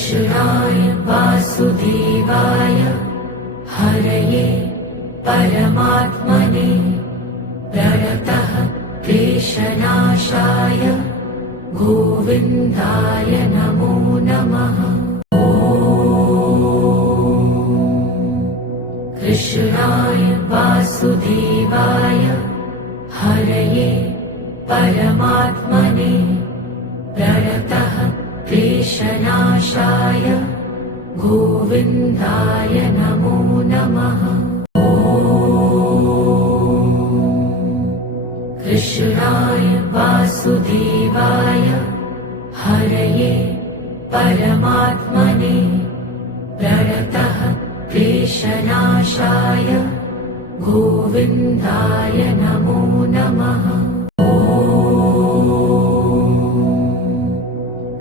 कृष्णाय वासुदेवाय हरये परमात्मने प्रणतः क्लेशनाशाय गोविन्दाय नमो नमः। कृष्णाय वासुदेवाय हरये परमात्मने प्रणतः क्लेशनाशाय गोविन्दाय नमो नमः। कृष्णाय वासुदेवाय हरये परमात्मने प्रणतः क्लेशनाशाय गोविन्दाय नमो नमः।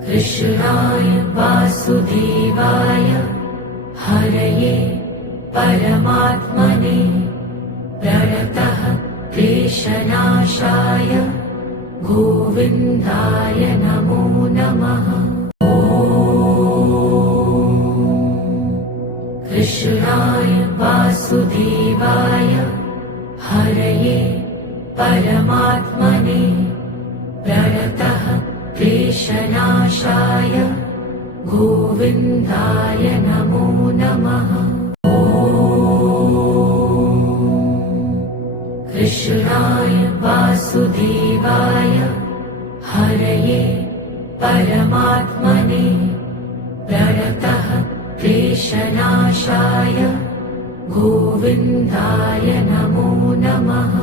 कृष्णाय वासुदेवाय हरये परमात्मने प्रणतः क्लेशनाशाय गोविन्दाय नमो नमः। कृष्णाय वासुदेवाय हरये परमात्मने प्रणतः क्लेशनाशाय गोविन्दाय नमो नमः। कृष्णाय वासुदेवाय हरये परमात्मने प्रणतः क्लेशनाशाय गोविन्दाय नमो नमः।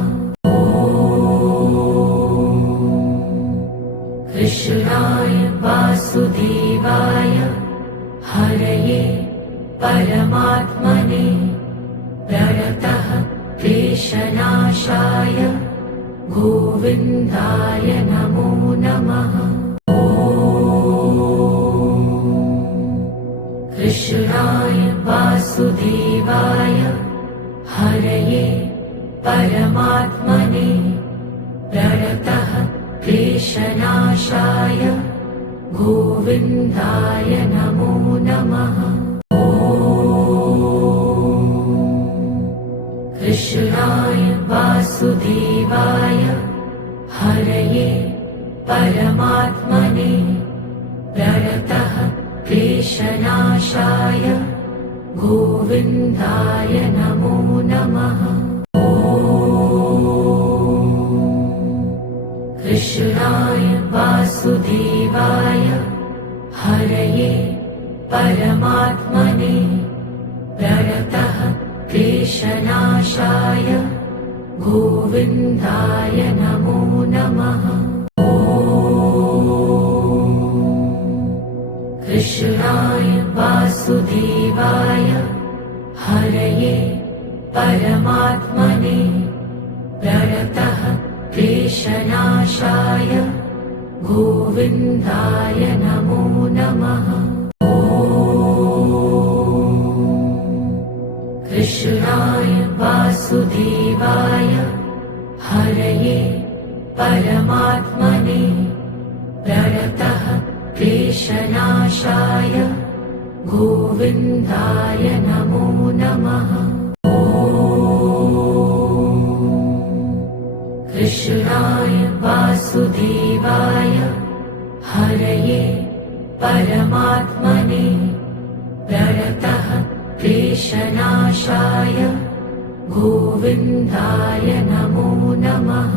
कृष्णाय वासुदेवाय हरये परमात्मने प्रणतः क्लेशनाशाय गोविन्दाय नमो नमः। कृष्णाय वासुदेवाय हरये परमात्मने प्रणतः क्लेशनाशाय गोविन्दाय नमो नमः। कृष्णाय वासुदेवाय हरये परमात्मने प्रणतः क्लेशनाशाय गोविन्दाय नमो नमः। कृष्णाय वासुदेवाय हरये परमात्मने प्रणतः क्लेशनाशाय गोविन्दाय नमो नमः। कृष्णाय वासुदेवाय हरये परमात्मने प्रणतः क्लेशनाशाय गोविन्दाय नमो नमः। कृष्णाय वासुदेवाय हरये परमात्मने प्रणतः क्लेशनाशाय गोविन्दाय नमो नमः। कृष्णाय वासुदेवाय हरये परमात्मने प्रणतः क्लेशनाशाय गोविन्दाय नमो नमः।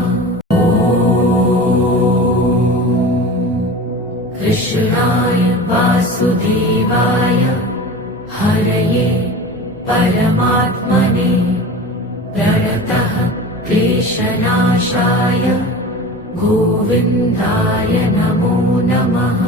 कृष्णाय वासुदेवाय हरये परमात्मने प्रणतः क्लेशनाशाय गोविन्दाय नमो नमः।